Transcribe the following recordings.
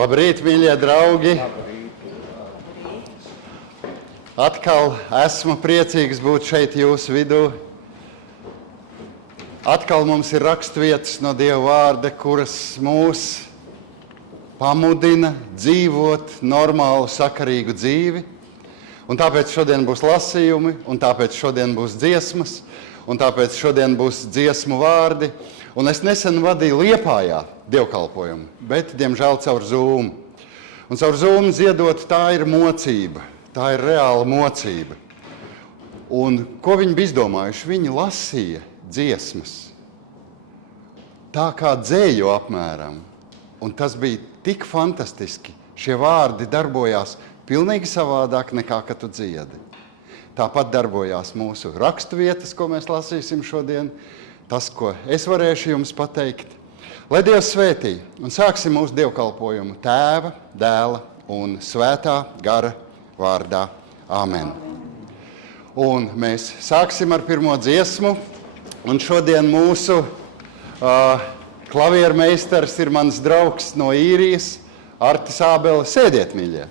Labrīt, mīļie draugi! Atkal esmu priecīgs būt šeit jūsu vidū. Atkal mums ir raksturvietas no Dieva vārda, kuras mūs pamudina dzīvot normālu, sakarīgu dzīvi. Un tāpēc šodien būs lasījumi, un tāpēc šodien būs dziesmas, un tāpēc šodien būs dziesmu vārdi. Un es nesen vadīju Liepājā dievkalpojumu, bet, diemžēl, caur Zoom. Un caur Zoom ziedot, tā ir mocība, tā ir reāla mocība. Un ko viņi bija izdomājuši? Viņi lasīja dziesmas, tā kā dzēju apmēram. Un tas bija tik fantastiski. Šie vārdi darbojās pilnīgi savādāk nekā, kad tu dziedi. Tāpat darbojās mūsu raksturvietas, ko mēs lasīsim šodien. Tas, ko es varēšu jums pateikt. Lai Dievs svētī, un sāksim mūsu dievkalpojumu Tēva, Dēla un Svētā gara vārdā. Āmen. Un mēs sāksim ar pirmo dziesmu, un šodien mūsu klaviermeistars ir mans draugs no Īrijas, Artis Ābele. Sēdiet, mīļie!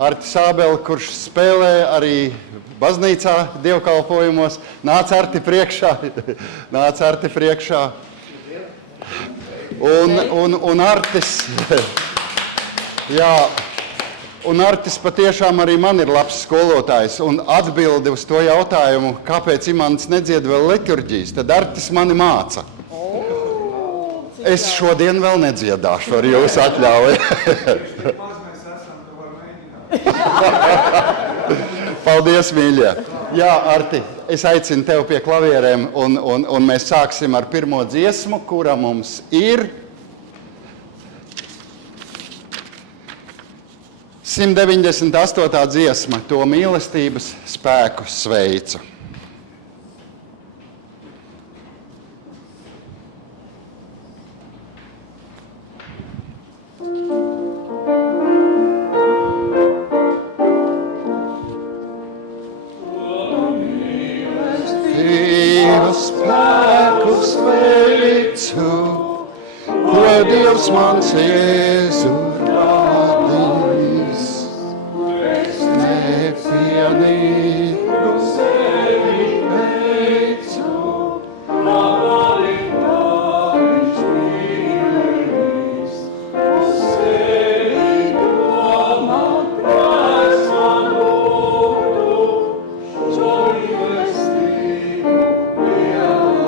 Artis Ābele, kurš spēlē arī baznīcā dievkalpojumos. Nāc Arti priekšā. Nāc Arti priekšā. Un Artis, jā, un Artis patiešām arī man ir labs skolotājs. Un atbildi uz to jautājumu, kāpēc Imants nedzied vēl liturģijas, tad Artis mani māca. Es šodien vēl nedziedāšu ar jūsu atļauju. Paldies, mīļie! Jā, Arti, es aicinu tevi pie klavierēm, un mēs sāksim ar pirmo dziesmu, kura mums ir 198. dziesma, To mīlestības spēku sveicu. Dievs mans Jēzu radījis, es nepienīgu sevi veicu, labālībā viņš mīlējis, uz sevi domāt, kāds man būtu, šo mīlestību pieejot.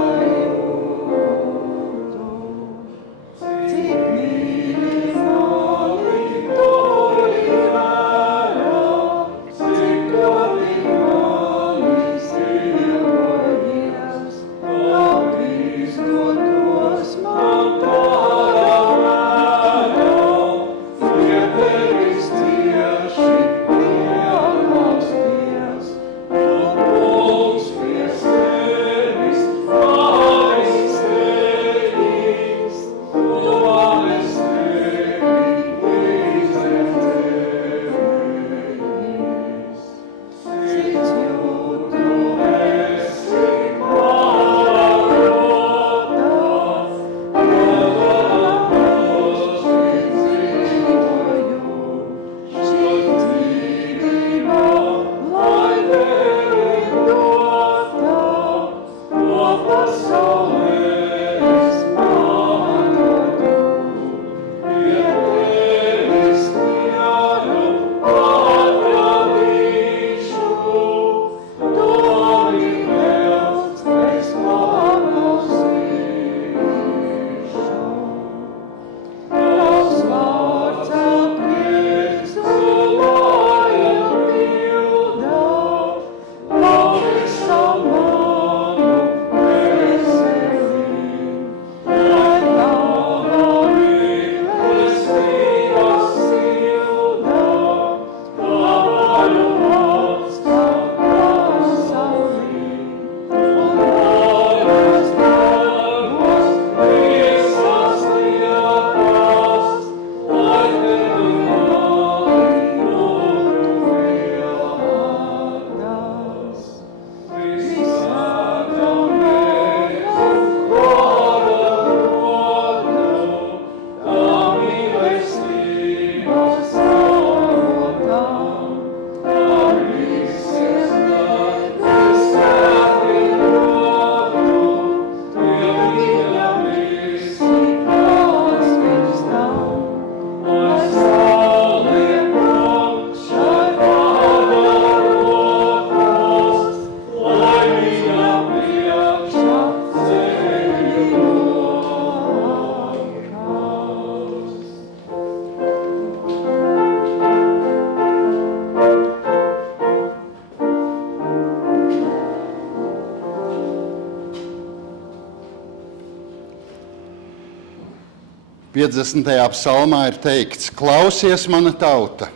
50. psalmā ir teikts: klausies, mana tauta,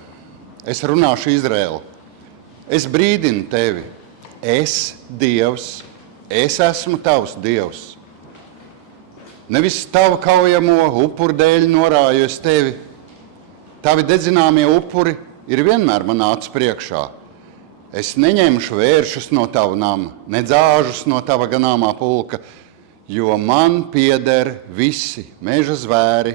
es runāšu Izraēlu. Es brīdinu tevi, es Dievs, es esmu tavs Dievs. Nevis tava kaujamo upuru dēļ norāju es tevi. Tavi dedzināmie upuri ir vienmēr man acu priekšā. Es neņemšu vēršus no tava nama, ne dzāžus no tava ganāmā pulka, jo man pieder visi meža zvēri,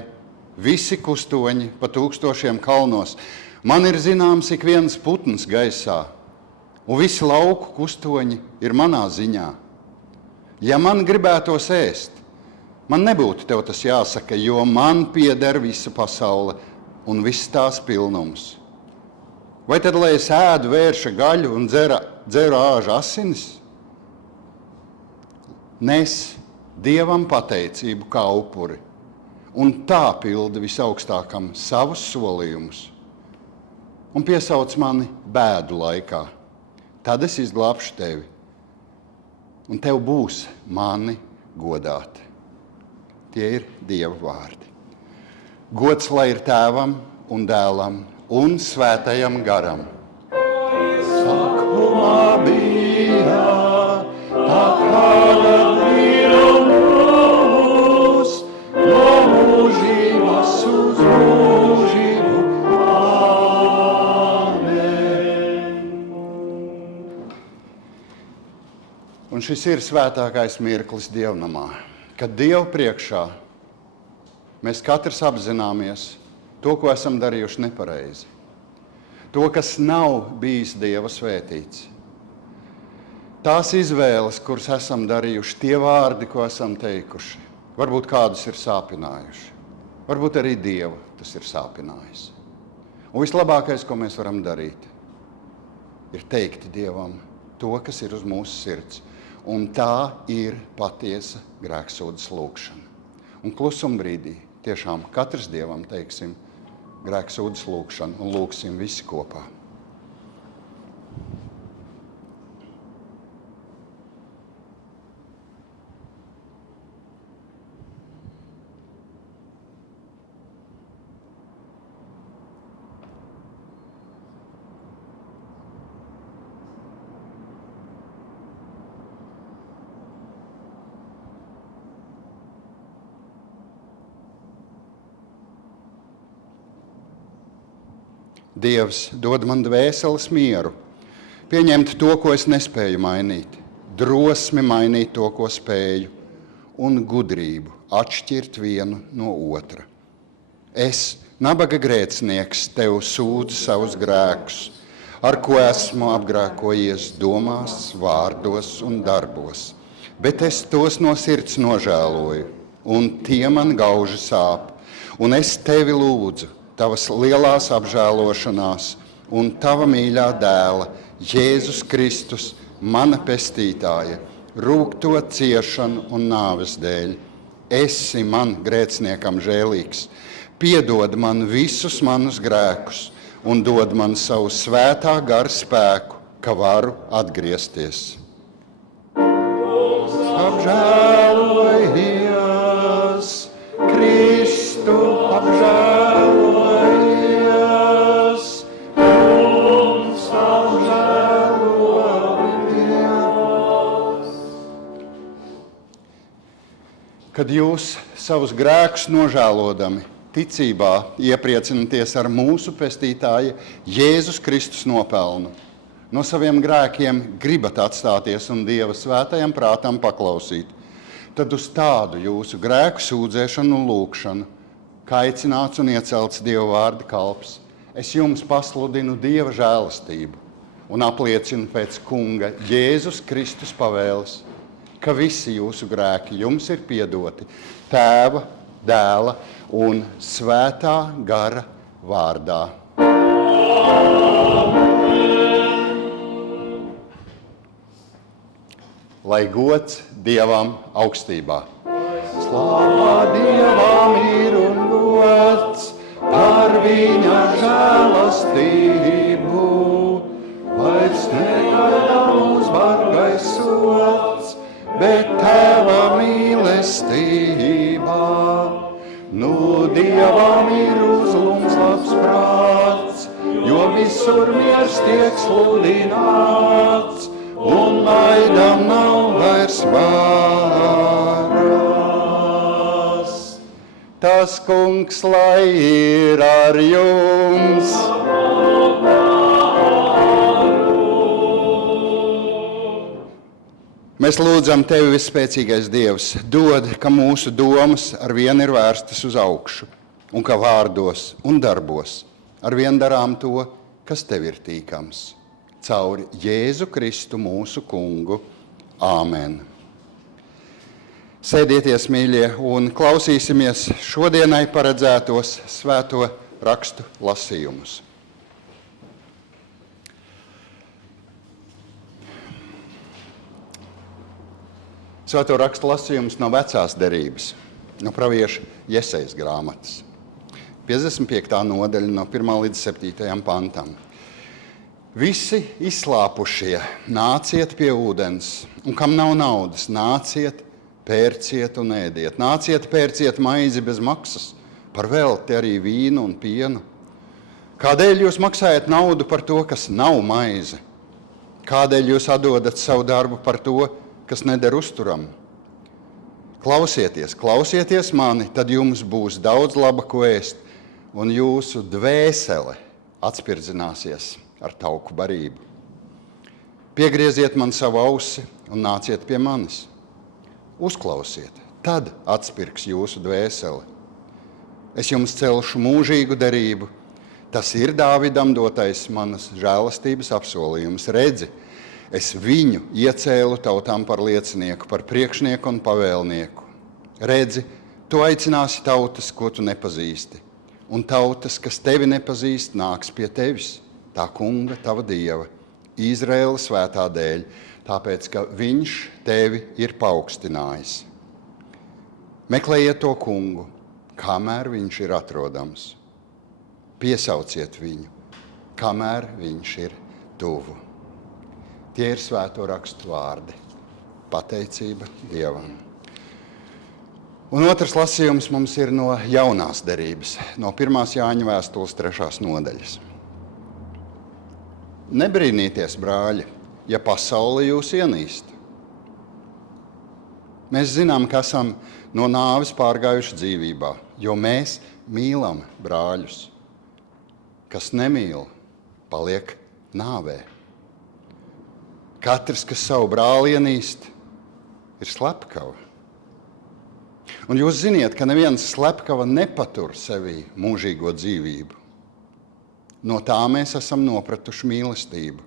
visi kustoņi pa 1000 kalnos. Man ir zināms ik viens putns gaisā, un visi lauku kustoņi ir manā ziņā. Ja man gribētos ēst, man nebūtu tev tas jāsaka, jo man pieder visa pasaule un viss tās pilnums. Vai tad, lai es ēdu vērša gaļu un dzeru āža asinis? Nes Dievam pateicību kā upuri, un tā pilda visaugstākam savus solījumus. Un piesauc mani bēdu laikā, tad es izglābšu tevi, un tev būs mani godāt. Tie ir Dieva vārdi. Gods lai ir Tēvam un Dēlam un Svētajam garam. Sākumā bija, tā kā ir un būs, no mūžības uz mūžību. Āmen. Un šis ir svētākais mirklis Dievnamā, kad Dievu priekšā mēs katrs apzināmies to, ko esam darījuši nepareizi. To, kas nav bijis Dieva svētīts. Tās izvēles, kuras esam darījuši, tie vārdi, ko esam teikuši, varbūt kādus ir sāpinājuši. Varbūt arī Dievu tas ir sāpinājis. Un vislabākais, ko mēs varam darīt, ir teikt Dievam to, kas ir uz mūsu sirds. Un tā ir patiesa grēksūdas lūkšana. Un klusuma brīdī tiešām katrs Dievam teiksim grēksūdas lūkšanu un lūksim visi kopā. Dievs dod man dvēseles mieru, pieņemt to, ko es nespēju mainīt, drosmi mainīt to, ko spēju, un gudrību atšķirt vienu no otra. Es, nabaga grēcinieks, tev sūdzu savus grēkus, ar ko esmu apgrēkojies domās, vārdos un darbos, bet es tos no sirds nožēloju, un tie man gauži sāp, un es tevi lūdzu, tavas lielās apžēlošanās un tava mīļā dēla, Jēzus Kristus, mana pestītāja, rūgto ciešanu un nāves dēļ. Esi man grēciniekam žēlīgs, piedod man visus manus grēkus un dod man savu svētā gara spēku, ka varu atgriezties. Apžēlojies, Kristu apžēlojies. Kad jūs savus grēkus nožēlodami, ticībā iepriecināties ar mūsu pestītāja Jēzus Kristus nopelnu, no saviem grēkiem gribat atstāties un Dieva svētajam prātam paklausīt, tad uz tādu jūsu grēku sūdzēšanu un lūkšanu, kā aicināts un iecelts Dieva vārda kalps, es jums pasludinu Dieva žēlastību un apliecinu pēc kunga Jēzus Kristus pavēles, ka visi jūsu grēki jums ir piedoti Tēva, Dēla un Svētā gara vārdā. Lai gods Dievam augstībā. Slāvā Dievam ir un gods par viņa žēlastību, vairs negādā mūs bargais sots, bet Tēva mīlestībā. Nu Dievam ir uzlums labs prāts, jo visur miers tiek sludināts, un naidam nav vairs varas. Tas kungs lai ir ar jums. Mēs lūdzam Tevi, visspēcīgais Dievs, dod, ka mūsu domas ar vienu ir vērstas uz augšu, un ka vārdos un darbos ar vienu darām to, kas Tev ir tīkams. Cauri Jēzu Kristu mūsu kungu. Āmen. Sēdieties, mīļie, un klausīsimies šodienai paredzētos svēto rakstu lasījumus. Svēto rakstu lasījums no vecās derības, no pravieša Jesejas grāmatas. 55. nodaļa no 1. līdz 7. pantam. Visi izslāpušie, nāciet pie ūdens, un kam nav naudas, nāciet, pērciet un ēdiet. Nāciet, pērciet maizi bez maksas, par velti arī vīnu un pienu. Kādēļ jūs maksājat naudu par to, kas nav maize? Kādēļ jūs atdodat savu darbu par to, kas neder uzturam? Klausieties, klausieties mani, tad jums būs daudz laba, ko ēst, un jūsu dvēsele atspirdzināsies ar tauku barību. Piegrieziet man savu ausi un nāciet pie manis. Uzklausiet, tad atspirgs jūsu dvēseli. Es jums celšu mūžīgu derību. Tas ir Dāvidam dotais manas žēlastības apsolījums. Redzi, es viņu iecēlu tautām par liecinieku, par priekšnieku un pavēlnieku. Redzi, tu aicināsi tautas, ko tu nepazīsti, un tautas, kas tevi nepazīst, nāks pie tevis, tā kunga, tava Dieva, Izraēla svētā dēļ, tāpēc, ka viņš tevi ir paaugstinājis. Meklējiet to kungu, kamēr viņš ir atrodams. Piesauciet viņu, kamēr viņš ir tuvu. Tie ir svēto rakstu vārdi. Pateicība Dievam. Un otrs lasījums mums ir no jaunās derības, no 1. Jāņa vēstules 3. nodaļas. Nebrīnīties, brāļi, ja pasaule jūs ienīst. Mēs zinām, ka esam no nāves pārgājuši dzīvībā, jo mēs mīlam brāļus. Kas nemīl, paliek nāvē. Katrs, kas savu brāli ienīst, ir slepkava. Un jūs ziniet, ka neviens slepkava nepatur sevī mūžīgo dzīvību. No tā mēs esam nopratuši mīlestību,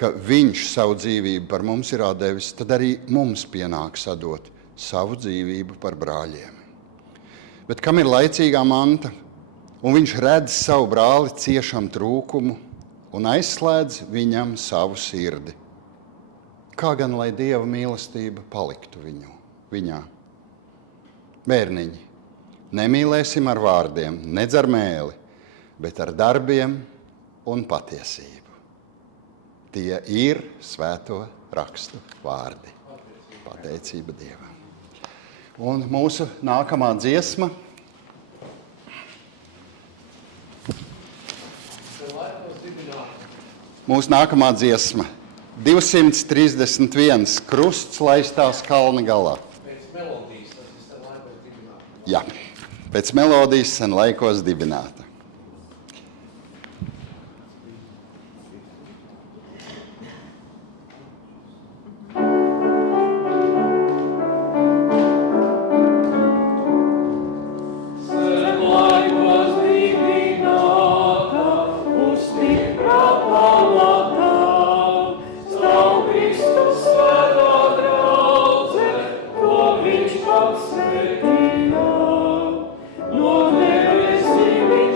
ka viņš savu dzīvību par mums ir atdevis, tad arī mums pienāk sadot savu dzīvību par brāļiem. Bet kam ir laicīgā manta, un viņš redz savu brāli ciešam trūkumu un aizslēdz viņam savu sirdi? Kā gan lai Dieva mīlestība paliktu viņā? Bērniņi, nemīlēsim ar vārdiem, nedz ar mēli, bet ar darbiem un patiesību. Tie ir svēto rakstu vārdi. Pateicība Dievam. Un mūsu nākamā dziesma. Mūsu nākamā dziesma. 231. Krusts laistās kalna galā. Pēc melodijas, tas ir sen laikos dibināta. Jā, pēc melodijas sen laikos dibināta. No debesīm viņš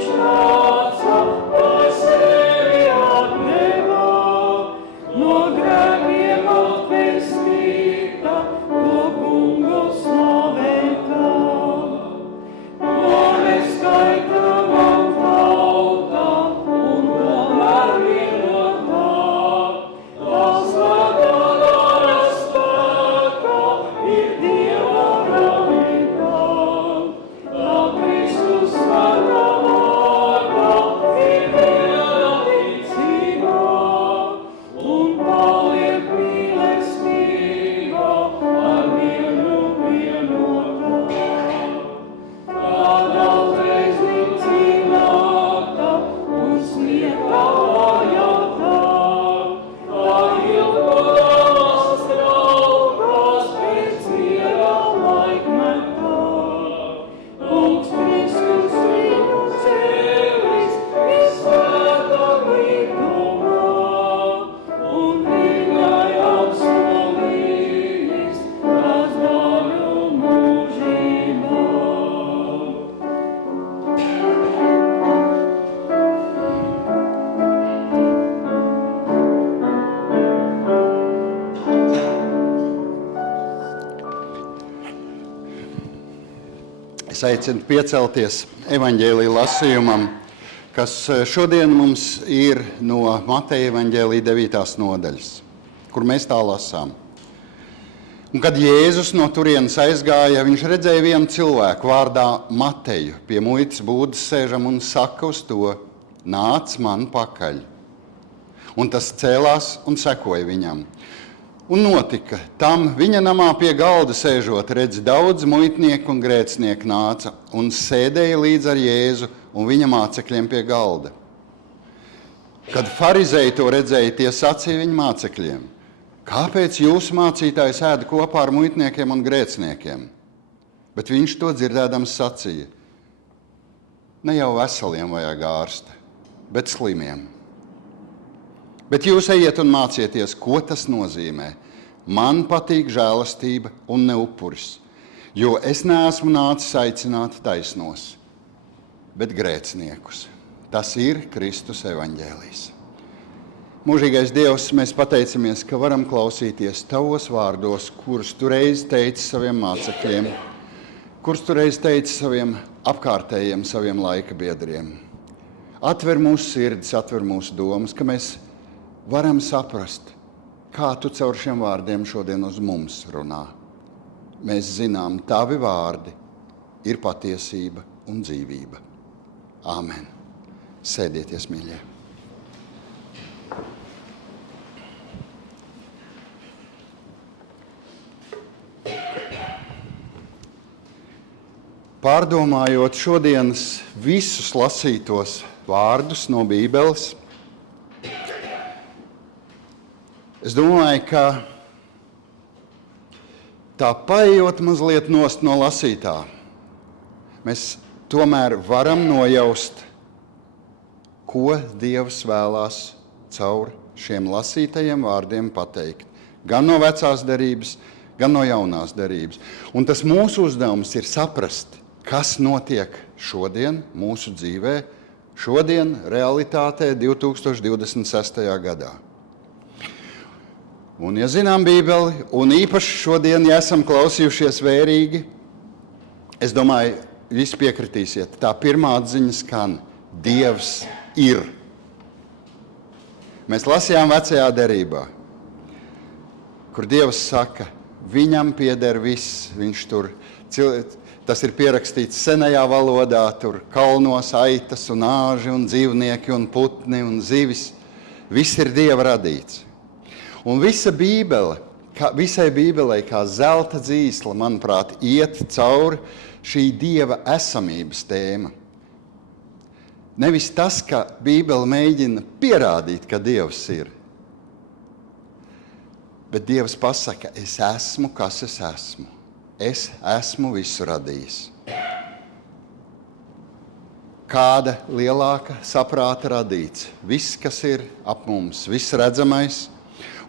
Es aicinu piecelties evaņģēlija lasījumam, kas šodien mums ir no Mateja evaņģēlija 9. nodaļas, kur mēs tā lasām. Un kad Jēzus no turienes aizgāja, viņš redzēja vienu cilvēku vārdā Mateju pie muitas būdas sēžam un saka uz to: nāc man pakaļ. Un tas cēlās un sekoja viņam. Un notika, tam viņa namā pie galda sēžot, redz, daudz muitnieku un grēcinieku nāca un sēdēja līdz ar Jēzu un viņa mācekļiem pie galda. Kad farizēji to redzēja, tie sacīja viņa mācekļiem: kāpēc jūsu mācītājs ēda kopā ar muitniekiem un grēciniekiem? Bet viņš to dzirdēdams sacīja: ne jau veseliem vajag ārsta, bet slimiem. Bet jūs ejiet un mācieties, ko tas nozīmē. Man patīk žēlastība un ne upuris, jo es neesmu nācis aicināt taisnos, bet grēciniekus. Tas ir Kristus evaņģēlijs. Mūžīgais Dievs, mēs pateicamies, ka varam klausīties Tavos vārdos, kurus Tu reiz teici saviem mācekļiem, kurus Tu reiz teici saviem apkārtējiem, saviem laika biedriem. Atver mūsu sirdis, atver mūsu domas, ka mēs varam saprast, kā Tu caur šiem vārdiem šodien uz mums runā. Mēs zinām, Tavi vārdi ir patiesība un dzīvība. Āmen. Sēdieties, mīļie. Pārdomājot šodienas visus lasītos vārdus no Bībeles, es domāju, ka tā paejot mazliet nost no lasītā, mēs tomēr varam nojaust, ko Dievs vēlās caur šiem lasītajiem vārdiem pateikt. Gan no vecās derības, gan no jaunās derības. Un tas mūsu uzdevums ir saprast, kas notiek šodien mūsu dzīvē, šodien realitātē 2026. gadā. Un, ja zinām Bībeli, un īpaši šodien, ja esam klausījušies vērīgi, es domāju, visi piekritīsiet, tā pirmā atziņa skan: Dievs ir. Mēs lasījām vecajā derībā, kur Dievs saka, viņam pieder viss, viņš tur, tas ir pierakstīts senajā valodā, tur kalnos aitas un āži un dzīvnieki un putni un zivis, viss ir Dieva radīts. Un visa Bībele, visai Bībelei kā zelta dzīsla, manuprāt, iet cauri šī Dieva esamības tēma. Nevis tas, ka Bībele mēģina pierādīt, ka Dievs ir, bet Dievs pasaka, es esmu, kas es esmu. Es esmu visu radījis. Kāda lielāka saprāta radīts? Viss, kas ir ap mums, viss redzamais.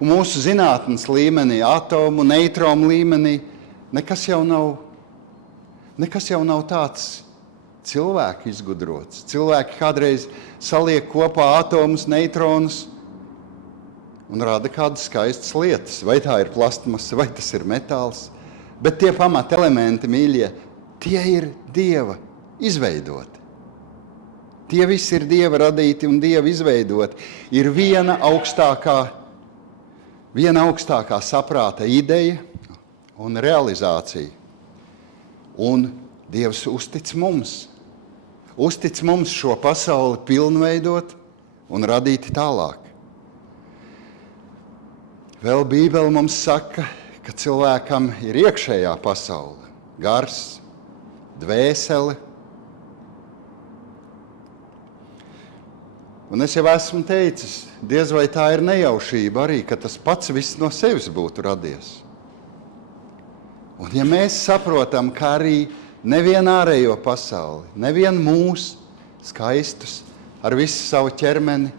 Un mūsu zinātnes līmenī, atomu, neitronu līmenī, nekas jau nav tāds cilvēku izgudrots. Cilvēki kādreiz saliek kopā atomus, neitronus un rada kādas skaistas lietas. Vai tā ir plastmasa, vai tas ir metāls. Bet tie pamata elementi, mīļie, tie ir Dieva izveidoti. Tie visi ir Dieva radīti un Dieva izveidoti. Ir viena augstākā saprāta ideja un realizācija. Un Dievs uztic mums šo pasauli pilnveidot un radīt tālāk. Vēl Bībele mums saka, ka cilvēkam ir iekšējā pasaule, gars, dvēsele. Un es jau esmu teicis, diez vai tā ir nejaušība arī, ka tas pats viss no sevis būtu radies. Un ja mēs saprotam, ka arī nevienu ārējo pasauli, nevienu mūs skaistus ar visu savu ķermeni,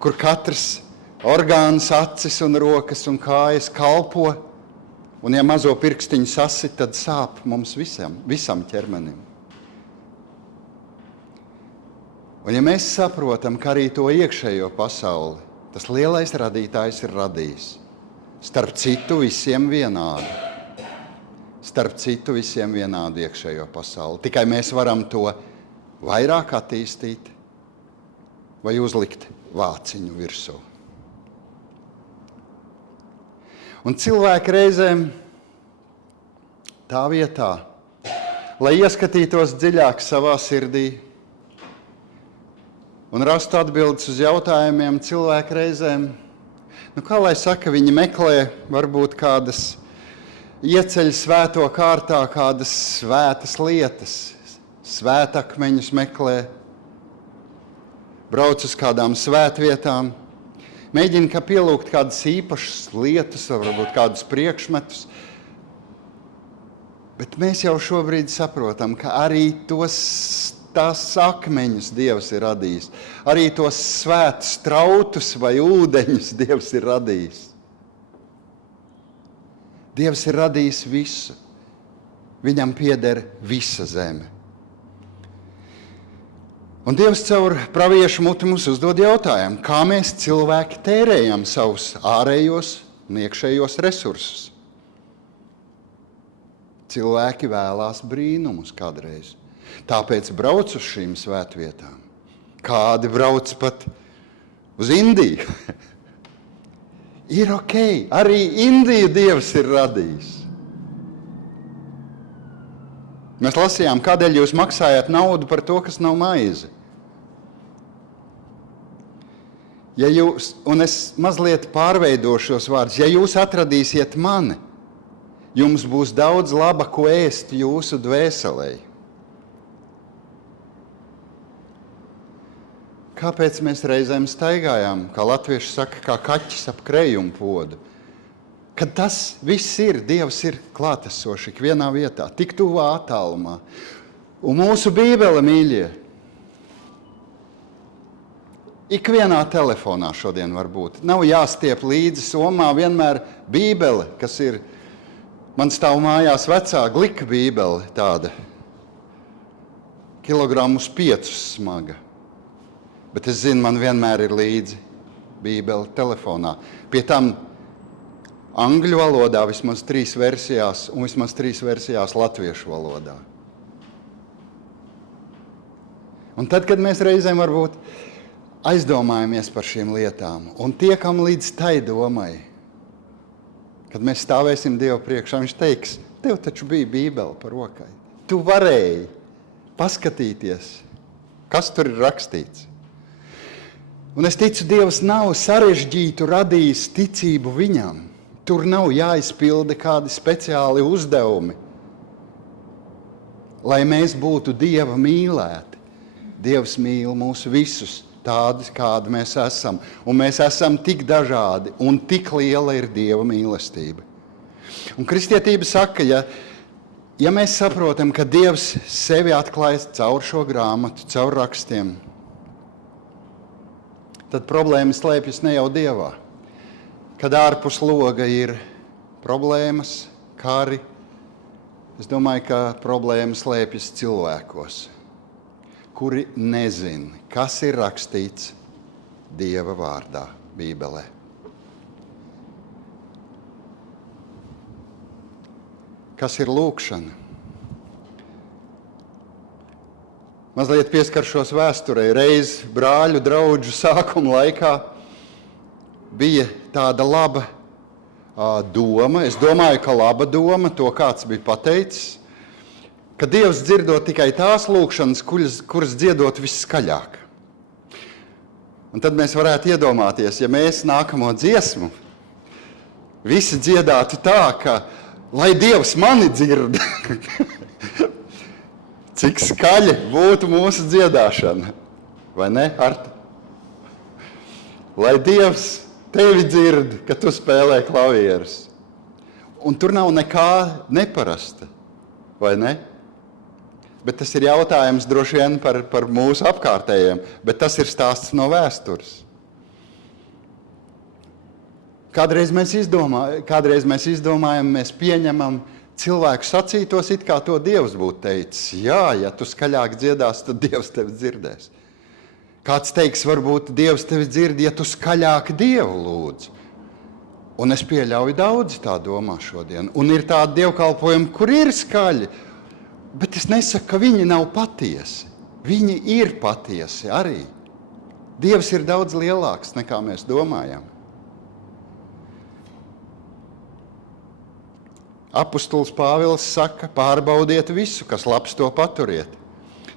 kur katrs orgāns, acis un rokas un kājas kalpo, un ja mazo pirkstiņu sasit, tad sāp mums visam ķermenim. Un ja mēs saprotam, ka arī to iekšējo pasauli tas lielais radītājs ir radījis, starp citu visiem vienādi, starp citu visiem vienādu iekšējo pasauli. Tikai mēs varam to vairāk attīstīt vai uzlikt vāciņu virsū. Un cilvēki reizēm tā vietā, lai ieskatītos dziļāk savā sirdī un rastu atbildes uz jautājumiem, cilvēki reizēm, kā lai saka, viņi meklē varbūt kādas ieceļ svēto kārtā, kādas svētas lietas, svētakmeņus meklē, brauc uz kādām svētvietām, mēģina pielūgt kādas īpašas lietas, varbūt kādus priekšmetus, bet mēs jau šobrīd saprotam, ka arī tās akmeņus Dievs ir radījis, arī tos svētus trautus vai ūdeņus Dievs ir radījis. Dievs ir radījis visu. Viņam pieder visa zeme. Un Dievs caur praviešu muti mums uzdod jautājumu, kā mēs cilvēki tērējam savus ārējos un iekšējos resursus. Cilvēki vēlās brīnumus kādreiz. Tāpēc brauc uz šīm svētvietām. Kādi brauc pat uz Indiju. Ir ok, arī Indiju Dievs ir radījis. Mēs lasījām, kādēļ jūs maksājat naudu par to, kas nav maize. Ja jūs, un es mazliet pārveidošu šos vārdus, ja jūs atradīsiet mani, jums būs daudz laba, ko ēst jūsu dvēselē. Kāpēc mēs reizēm staigājām, kā latvieši saka, kā kaķis ap krējumu podu? Kad tas viss ir, Dievs ir klātesoši ikvienā vietā, tik tuvā attālumā. Un mūsu Bībele, mīļie, ikvienā telefonā šodien var būt. Nav jāstiep līdzi somā vienmēr Bībele, kas ir, man stāv mājās vecā glika Bībele, tāda, 5 kilogramus smaga. Bet es zinu, man vienmēr ir līdzi Bībele telefonā. Pie tam angļu valodā vismaz 3 versijās un vismaz 3 versijās latviešu valodā. Un tad, kad mēs reizēm varbūt aizdomājamies par šīm lietām un tiekam līdz tai domai, kad mēs stāvēsim Dievu priekšā, viņš teiks, tev taču bija Bībele par rokai. Tu varēji paskatīties, kas tur ir rakstīts. Un es ticu, Dievs nav sarežģītu radījis ticību viņam. Tur nav jāizpilda kādi speciāli uzdevumi, lai mēs būtu Dieva mīlēti. Dievs mīl mūs visus tādus, kādi mēs esam. Un mēs esam tik dažādi, un tik liela ir Dieva mīlestība. Un kristietība saka, ja mēs saprotam, ka Dievs sevi atklājas caur šo grāmatu, caur rakstiem, tad problēma slēpjas ne jau Dievā. Kad ārpus loga ir problēmas, kari, es domāju, ka problēma slēpjas cilvēkos, kuri nezin, kas ir rakstīts Dieva vārdā, Bībelē. Kas ir lūkšana? Mazliet pieskaršos vēsturei. Reiz brāļu draudžu sākuma laikā bija tāda laba doma, es domāju, ka laba doma, to kāds bija pateicis, ka Dievs dzirdot tikai tās lūkšanas, kuras dziedot visskaļāk. Un tad mēs varētu iedomāties, ja mēs nākamo dziesmu visi dziedātu tā, ka lai Dievs mani dzird, cik skaļi būtu mūsu dziedāšana, vai ne, Arta? Lai Dievs tevi dzird, ka tu spēlē klavierus. Un tur nav nekā neparasta, vai ne? Bet tas ir jautājums droši vien par mūsu apkārtējiem, bet tas ir stāsts no vēstures. Kādreiz mēs izdomājam, mēs pieņemam cilvēku sacītos, it kā to Dievs būtu teicis. Jā, ja tu skaļāk dziedās, tad Dievs tevi dzirdēs. Kāds teiks, varbūt Dievs tevi dzird, ja tu skaļāk Dievu lūdz. Un es pieļauju daudzi tā domā šodien. Un ir tādi dievkalpojumi, kur ir skaļi, bet es nesaku, ka viņi nav patiesi. Viņi ir patiesi arī. Dievs ir daudz lielāks, nekā mēs domājam. Apostols Pāvils saka, pārbaudiet visu, kas labs, to paturiet.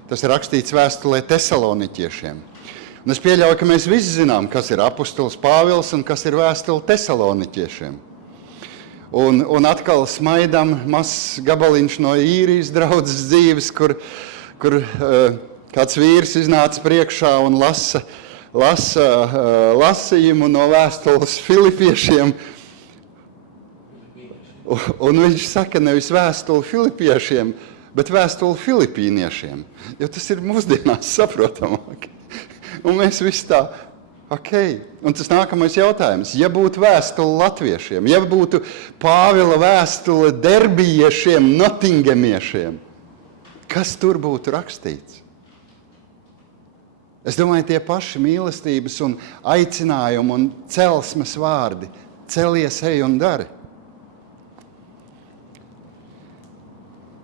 Tas ir rakstīts vēstulē Tesaloniķiešiem. Un es pieļauju, ka mēs visi zinām, kas ir apostols Pāvils un kas ir vēstule Tesaloniķiešiem. Un atkal smaidam mazs gabaliņš no īrijas draudzes dzīves, kur kāds vīrs iznāca priekšā un lasa lasījumu no vēstules Filipiešiem. Un viņš saka nevis vēstuli Filipiešiem, bet vēstuli Filipīniešiem. Jo tas ir mūsdienās saprotamāk. Un mēs visi tā, ok. Un tas nākamais jautājums. Ja būtu vēstule latviešiem, ja būtu Pāvila vēstule derbijiešiem, notingemiešiem, kas tur būtu rakstīts? Es domāju, tie paši mīlestības un aicinājumi un celsmes vārdi. Celies, ej un dari.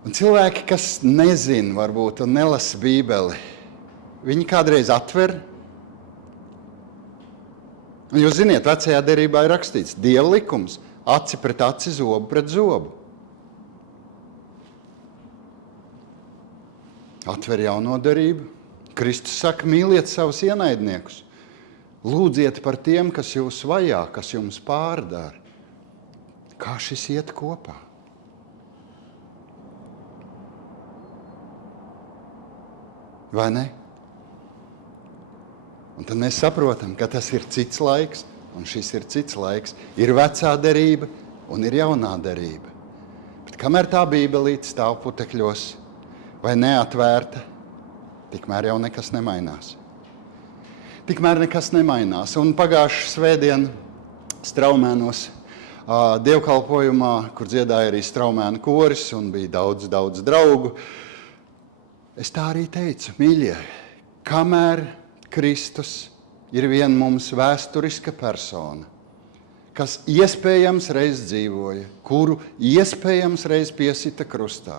Un cilvēki, kas nezin varbūt un nelasa Bībeli, viņi kādreiz atver. Un jūs ziniet, vecajā derībā ir rakstīts Dieva likums, aci pret aci, zobu pret zobu. Atver jauno derību. Kristus saka, mīliet savus ienaidniekus. Lūdziet par tiem, kas jūs vajā, kas jums pārdara. Kā šis iet kopā? Vai ne? Un tad mēs saprotam, ka tas ir cits laiks, un šis ir cits laiks. Ir vecā derība un ir jaunā derība. Bet kamēr tā bībelīte stāv putekļos vai neatvērta, tikmēr jau nekas nemainās. Tikmēr nekas nemainās. Un pagājušā svētdien Straumēnos dievkalpojumā, kur dziedāja arī Straumēnu koris un bija daudz draugu, es tā arī teicu, mīļie, kamēr Kristus ir viena mums vēsturiska persona, kas iespējams reiz dzīvoja, kuru iespējams reiz piesita krustā,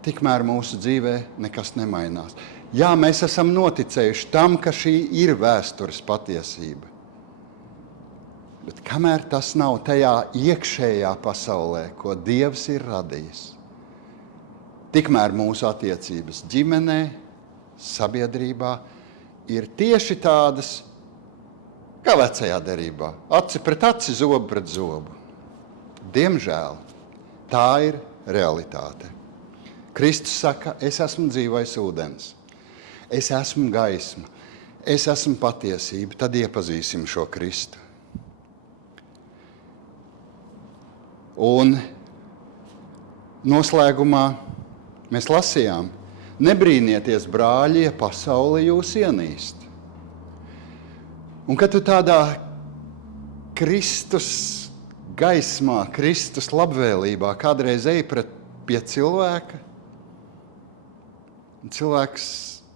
tikmēr mūsu dzīvē nekas nemainās. Jā, mēs esam noticējuši tam, ka šī ir vēstures patiesība. Bet kamēr tas nav tajā iekšējā pasaulē, ko Dievs ir radījis, tikmēr mūsu attiecības ģimenē, sabiedrībā ir tieši tādas, kā vecajā derībā. Aci pret aci, zobu pret zobu. Diemžēl tā ir realitāte. Kristus saka, es esmu dzīvais ūdens, es esmu gaisma, es esmu patiesība. Tad iepazīsim šo Kristu. Un noslēgumā mēs lasījām, nebrīnieties, brāļi, ja pasaule jūs ienīst. Un kad tu tādā Kristus gaismā, Kristus labvēlībā kādreiz ej pie cilvēka, un cilvēks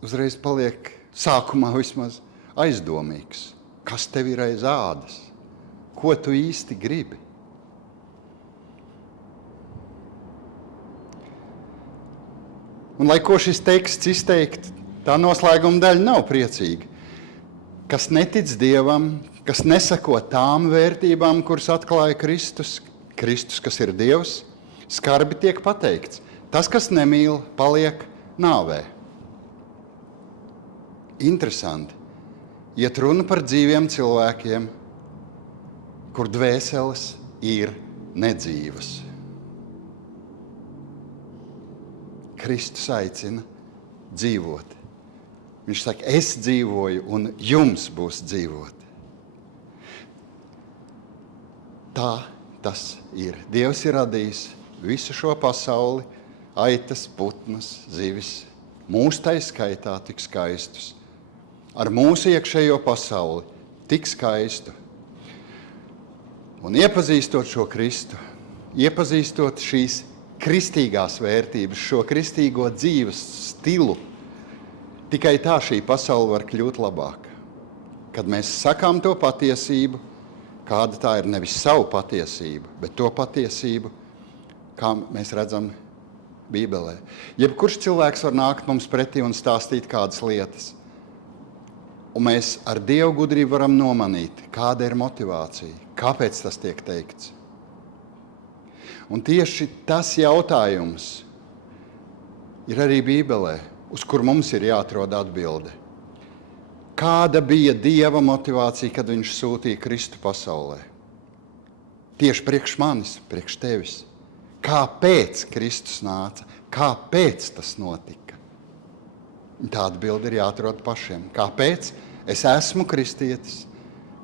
uzreiz paliek sākumā vismaz aizdomīgs. Kas tev ir aiz ādas? Ko tu īsti gribi? Un lai ko šis teksts izteikt, tā noslēguma daļa nav priecīga. Kas netic Dievam, kas nesako tām vērtībām, kuras atklāja Kristus, kas ir Dievs, skarbi tiek pateikts. Tas, kas nemīl, paliek nāvē. Interesanti. Iet runa par dzīviem cilvēkiem, kur dvēseles ir nedzīvas. Kristus aicina dzīvot. Viņš saka, es dzīvoju un jums būs dzīvot. Tā tas ir. Dievs ir radījis visu šo pasauli, aitas, putnas, zivis, mūsu tai skaitā tik skaistus. Ar mūsu iekšējo pasauli tik skaistu. Un iepazīstot šo Kristu, iepazīstot šīs kristīgās vērtības, šo kristīgo dzīves stilu, tikai tā šī pasaule var kļūt labāka. Kad mēs sakām to patiesību, kāda tā ir nevis savu patiesību, bet to patiesību, kā mēs redzam Bībelē. Jebkurš cilvēks var nākt mums pretī un stāstīt kādas lietas. Un mēs ar Dievu gudrību varam nomanīt, kāda ir motivācija, kāpēc tas tiek teikts. Un tieši tas jautājums ir arī Bībelē, uz kur mums ir jāatrod atbilde. Kāda bija Dieva motivācija, kad viņš sūtīja Kristu pasaulē? Tieši priekš manis, priekš tevis. Kāpēc Kristus nāca? Kāpēc tas notika? Tā atbilde ir jāatrod pašiem. Kāpēc es esmu kristietis?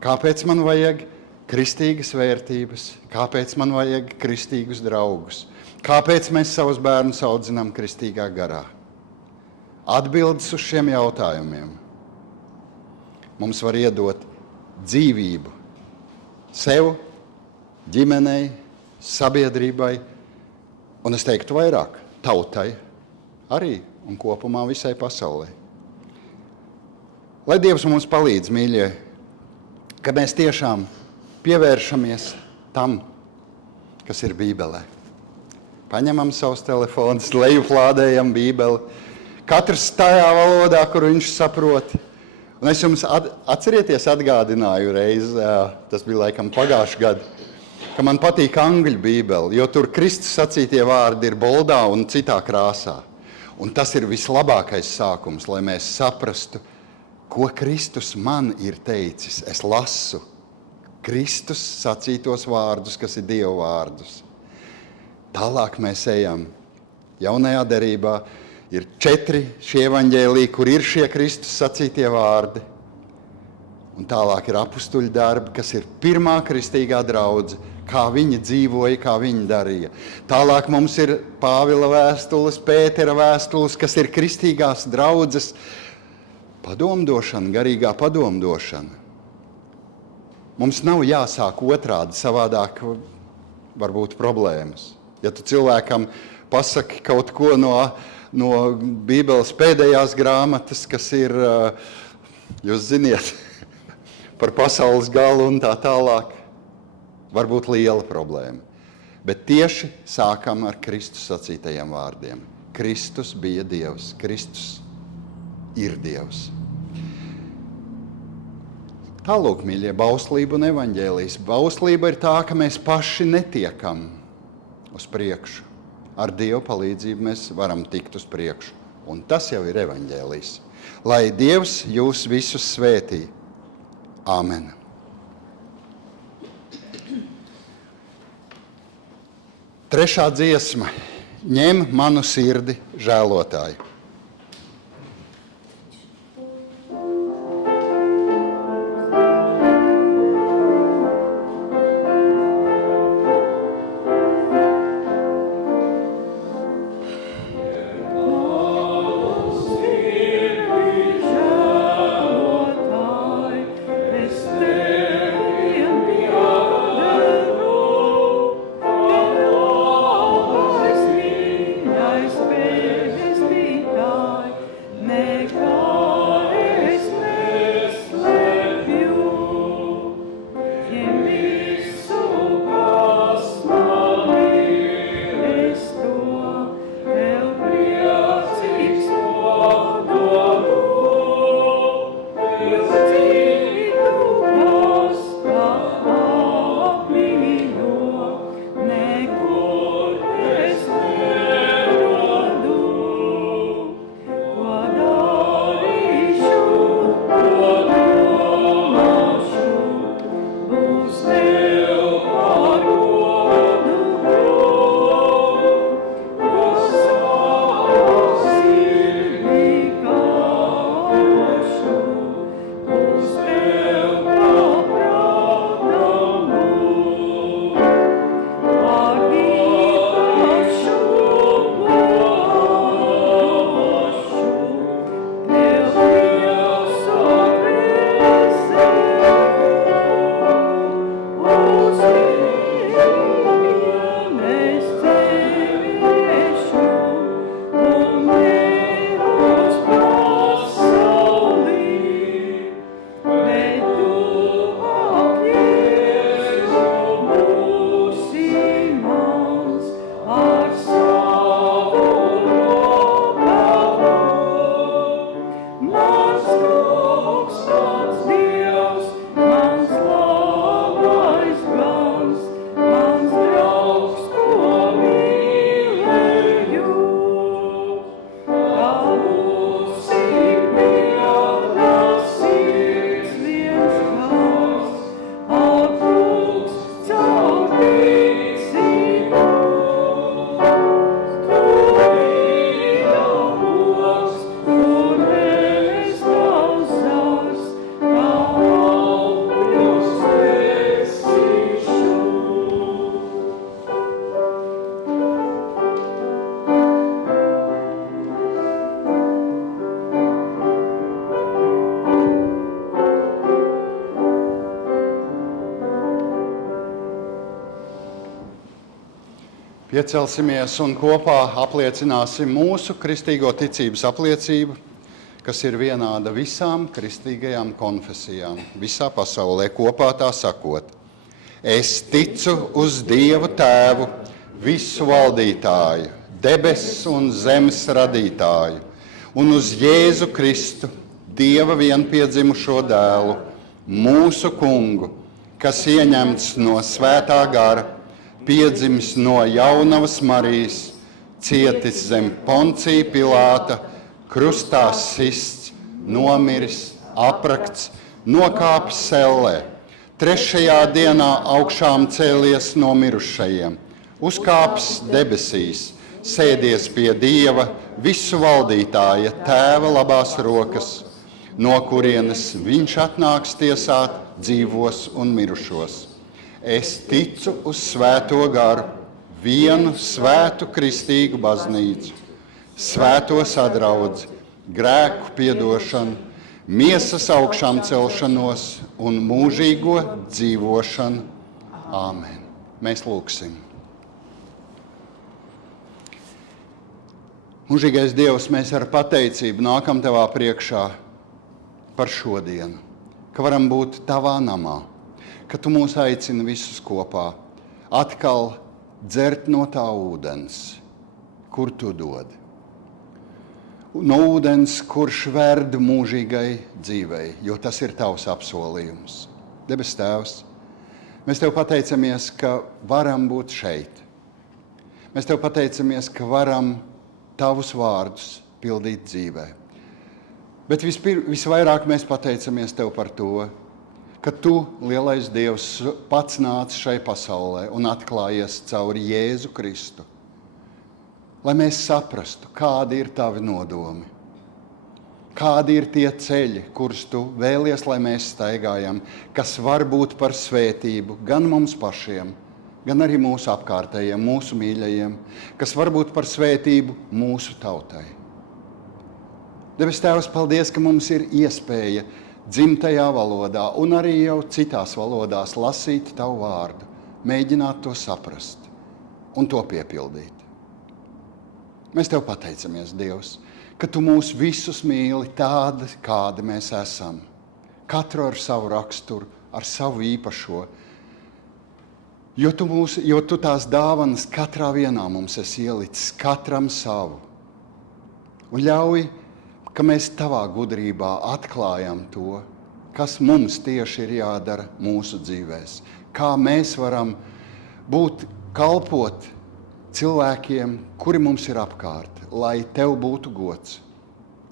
Kāpēc man vajag kristīgas vērtības? Kāpēc man vajag kristīgus draugus? Kāpēc mēs savus bērnus audzinām kristīgā garā? Atbildes uz šiem jautājumiem mums var iedot dzīvību sev, ģimenei, sabiedrībai, un es teiktu vairāk, tautai arī un kopumā visai pasaulē. Lai Dievs mums palīdz, mīļie, ka mēs tiešām pievēršamies tam, kas ir Bībelē. Paņemam savus telefonus, lejuplādējam Bībeli, katrs tajā valodā, kur viņš saprot. Un es jums atgādināju reiz, tas bija laikam pagājuši gadu, ka man patīk angļu Bībeli, jo tur Kristus sacītie vārdi ir boldā un citā krāsā. Un tas ir vislabākais sākums, lai mēs saprastu, ko Kristus man ir teicis. Es lasu Kristus sacītos vārdus, kas ir Dieva vārdus. Tālāk mēs ejam jaunajā derībā. Ir 4 šie evaņģēliji, kur ir šie Kristus sacītie vārdi. Un tālāk ir apustuļu darbi, kas ir pirmā kristīgā draudze, kā viņi dzīvoja, kā viņi darīja. Tālāk mums ir Pāvila vēstules, Pētera vēstules, kas ir kristīgās draudzes padomdošana, garīgā padomdošana. Mums nav jāsāk otrādi, savādāk var būt problēmas. Ja tu cilvēkam pasaki kaut ko no Bībeles pēdējās grāmatas, kas ir, jūs ziniet, par pasaules galu un tā tālāk, var būt liela problēma. Bet tieši sākam ar Kristus sacītajiem vārdiem. Kristus bija Dievs, Kristus ir Dievs. Tālūk, mīļie, bauslība un evaņģēlijs. Bauslība ir tā, ka mēs paši netiekam uz priekšu. Ar Dievu palīdzību mēs varam tikt uz priekšu. Un tas jau ir evaņģēlijs. Lai Dievs jūs visus svētī. Āmen. Trešā dziesma. Ņem manu sirdi, žēlotāju. Be Piecelsimies un kopā apliecināsim mūsu kristīgo ticības apliecību, kas ir vienāda visām kristīgajām konfesijām, visā pasaulē kopā tā sakot. Es ticu uz Dievu Tēvu, visu valdītāju, debesis un zemes radītāju, un uz Jēzu Kristu, Dieva vienpiedzimušo dēlu, mūsu kungu, kas ieņemts no svētā gara, piedzimis no jaunavas Marijas, cietis zem Poncija Pilāta, krustā sists, nomiris, aprakts, nokāpis sellē, trešajā dienā augšām cēlies no mirušajiem, uzkāpis debesīs, sēdies pie Dieva visu valdītāja Tēva labās rokas, no kurienes viņš atnāks tiesāt dzīvos un mirušos. Es ticu uz svēto garu, vienu svētu kristīgu baznīcu, svēto sadraudzi, grēku piedošanu, miesas augšām celšanos un mūžīgo dzīvošanu. Āmen. Mēs lūgsim. Mūžīgais Dievs, mēs ar pateicību nākam Tavā priekšā par šodienu, ka varam būt Tavā namā, ka Tu mūs aicini visus kopā atkal dzert no tā ūdens, kur Tu dod. No ūdens, kurš verd mūžīgai dzīvei, jo tas ir Tavs apsolījums. Debes Tēvs, mēs Tev pateicamies, ka varam būt šeit. Mēs Tev pateicamies, ka varam Tavus vārdus pildīt dzīvē. Bet visvairāk mēs pateicamies Tev par to, ka Tu, lielais Dievs, pats nāc šai pasaulē un atklājies caur Jēzu Kristu, lai mēs saprastu, kādi ir Tavi nodomi, kādi ir tie ceļi, kurus Tu vēlies, lai mēs staigājam, kas var būt par svētību gan mums pašiem, gan arī mūsu apkārtējiem, mūsu mīļajiem, kas var būt par svētību mūsu tautai. Debes Tēvs, paldies, ka mums ir iespēja dzimtajā valodā un arī jau citās valodās lasīt Tavu vārdu, mēģināt to saprast un to piepildīt. Mēs Tev pateicamies, Dievs, ka Tu mūs visus mīli tādi, kādi mēs esam. Katru ar savu raksturu, ar savu īpašo. Jo Tu tās dāvanas katrā vienā mums esi ielicis, katram savu. Un ļauj, ka mēs Tavā gudrībā atklājam to, kas mums tieši ir jādara mūsu dzīvēs. Kā mēs varam kalpot cilvēkiem, kuri mums ir apkārt, lai Tev būtu gods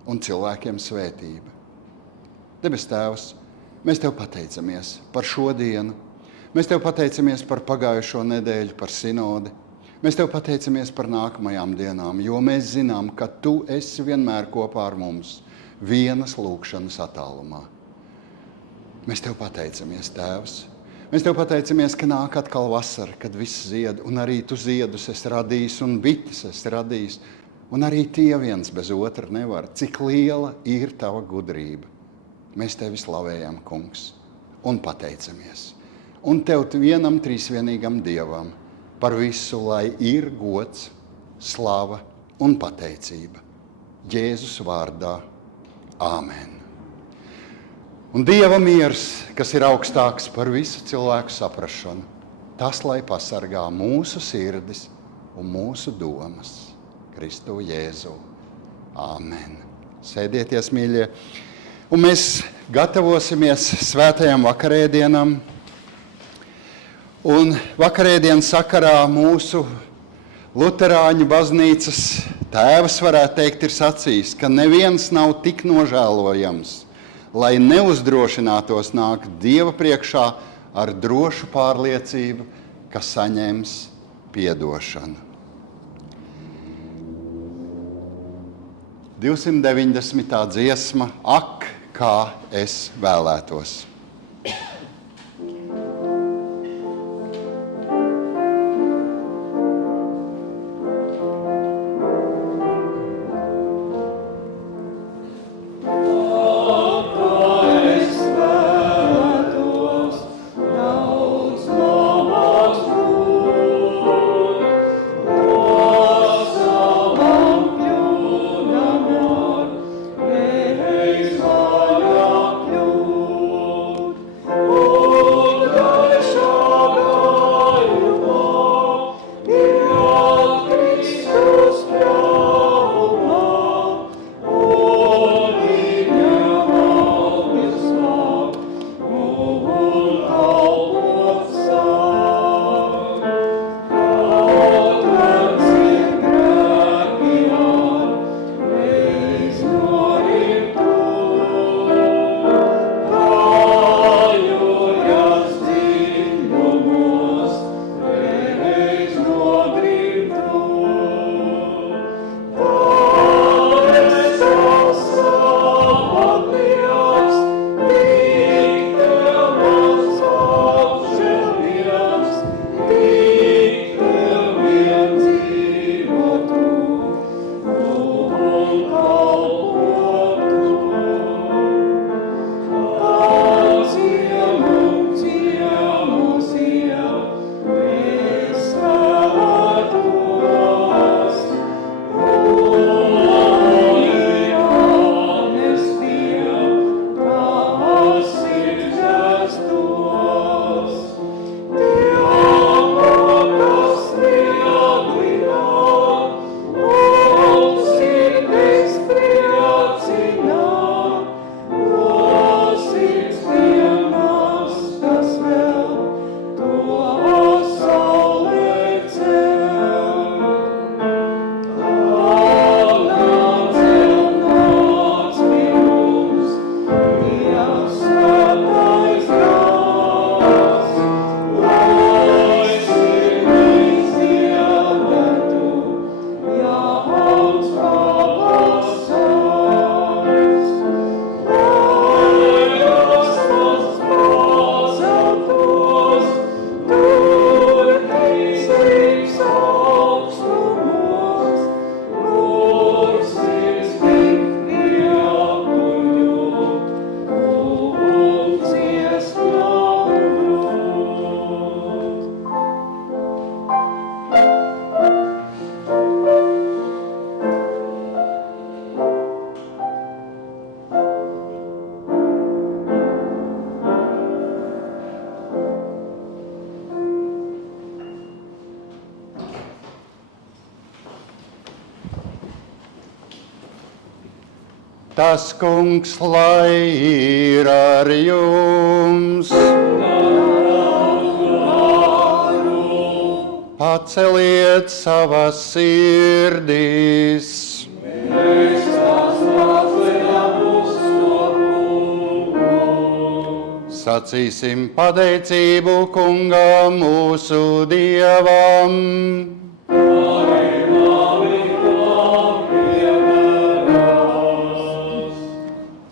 un cilvēkiem svētība. Debes Tēvs, mēs Tev pateicamies par šo dienu. Mēs Tev pateicamies par pagājušo nedēļu, par sinodi. Mēs Tev pateicamies par nākamajām dienām, jo mēs zinām, ka Tu esi vienmēr kopā ar mums, vienas lūkšanas attālumā. Mēs Tev pateicamies, Tēvs. Mēs Tev pateicamies, ka nāk atkal vasara, kad viss zied, un arī Tu ziedus esi radījis, un bites esi radījis, un arī tie viens bez otra nevar. Cik liela ir Tava gudrība. Mēs Tevi slavējam, Kungs, un pateicamies. Un Tev vienam trīsvienīgam Dievam par visu, lai ir gods, slava un pateicība. Jēzus vārdā. Āmen. Un Dieva miers, kas ir augstāks par visu cilvēku saprašanu, tas, lai pasargā mūsu sirdis un mūsu domas. Kristu Jēzu. Āmen. Sēdieties, mīļie. Un mēs gatavosimies svētajam vakarēdienam. Un vakarēdienas sakarā mūsu luterāņu baznīcas tēvs, varētu teikt, ir sacījis, ka neviens nav tik nožēlojams, lai neuzdrošinātos nākt Dieva priekšā ar drošu pārliecību, ka saņems piedošanu. 290. dziesma, Ak, kā es vēlētos. Daudz labāks būs. Tas kungs lai ir ar jums. Paceliet savas sirdis. Sacīsim pateicību kungam mūsu Dievam.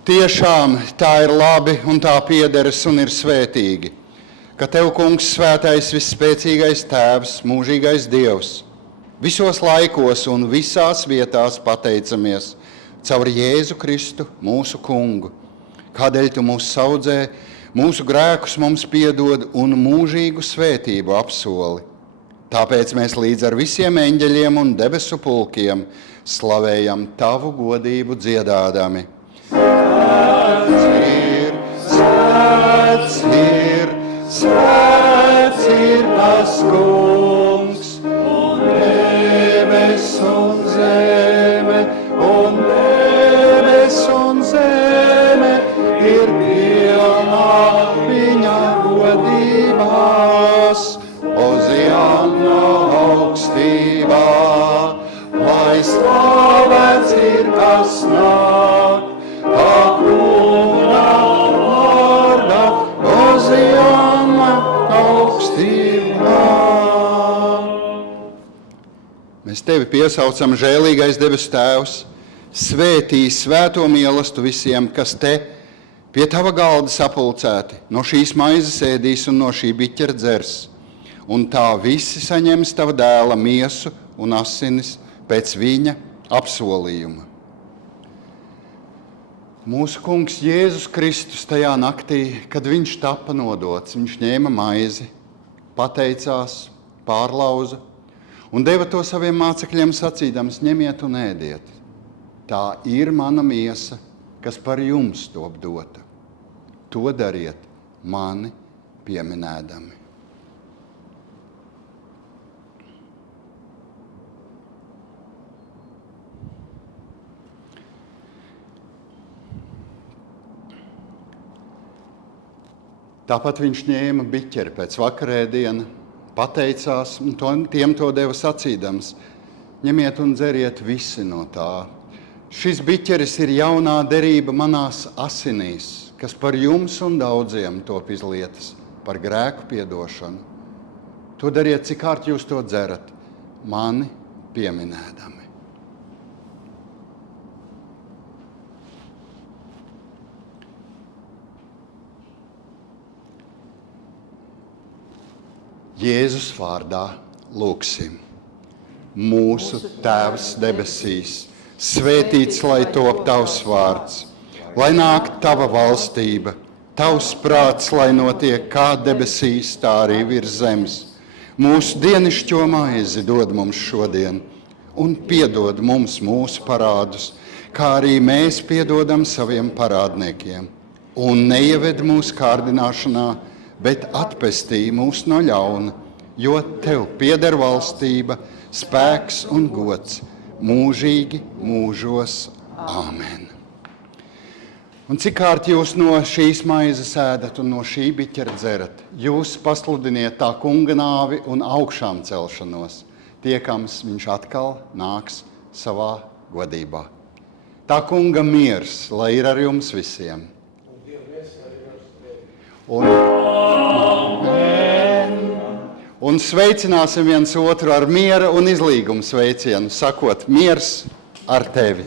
Tiešām tā ir labi un tā piederas un ir svētīgi, ka Tev, kungs, svētais, visspēcīgais Tēvs, mūžīgais Dievs, visos laikos un visās vietās pateicamies caur Jēzu Kristu, mūsu kungu, kādēļ Tu mūs saudzē, mūsu grēkus mums piedod un mūžīgu svētību apsoli. Tāpēc mēs līdz ar visiem eņģeļiem un debesu pulkiem slavējam Tavu godību dziedādami. Svēts ir tas kungs, un debes un zeme ir pilnā viņa godībās. Oziāna augstībā, lai slavēts ir kas nāk, tā kunga vārda, Oziāna augstībā. Mēs Tevi piesaucam, žēlīgais debesu Tēvs, svētī svēto mielastu visiem, kas Te pie Tava galda sapulcēti, no šīs maizes ēdīs un no šī biķera dzers. Un tā visi saņems Tava dēla miesu un asinis pēc viņa apsolījuma. Mūsu kungs Jēzus Kristus tajā naktī, kad viņš tapa nodots, viņš ņēma maizi, pateicās, pārlauza un deva to saviem mācekļiem sacīdams: ņemiet un ēdiet. Tā ir mana miesa, kas par jums top dota. To dariet mani pieminēdami. Tāpat viņš ņēma biķeri pēc vakarēdiena, pateicās un tiem to deva sacīdams: ņemiet un dzeriet visi no tā. Šis biķeris ir jaunā derība manās asinīs, kas par jums un daudziem top izlietas par grēku piedošanu. To dariet, cik kārt jūs to dzerat, mani pieminēdami. Jēzus vārdā lūgsim. Mūsu Tēvs debesīs, svētīts lai top Tavs vārds, lai nāk Tava valstība, Tavs prāts, lai notiek kā debesīs, tā arī virs zemes. Mūsu dienišķo maizi dod mums šodien, un piedod mums mūsu parādus, kā arī mēs piedodam saviem parādniekiem. Un neieved mūsu kārdināšanā, bet atpestī mūs no ļauna, jo Tev pieder valstība, spēks un gods mūžīgi mūžos. Āmen. Un cik kārt jūs no šīs maizes ēdat un no šī biķera dzerat, jūs pasludiniet tā kunga nāvi un augšām celšanos, tiekams viņš atkal nāks savā godībā. Tā kunga miers, lai ir ar jums visiem. Un sveicināsim viens otru ar miera un izlīgumu sveicienu, sakot: miers ar tevi.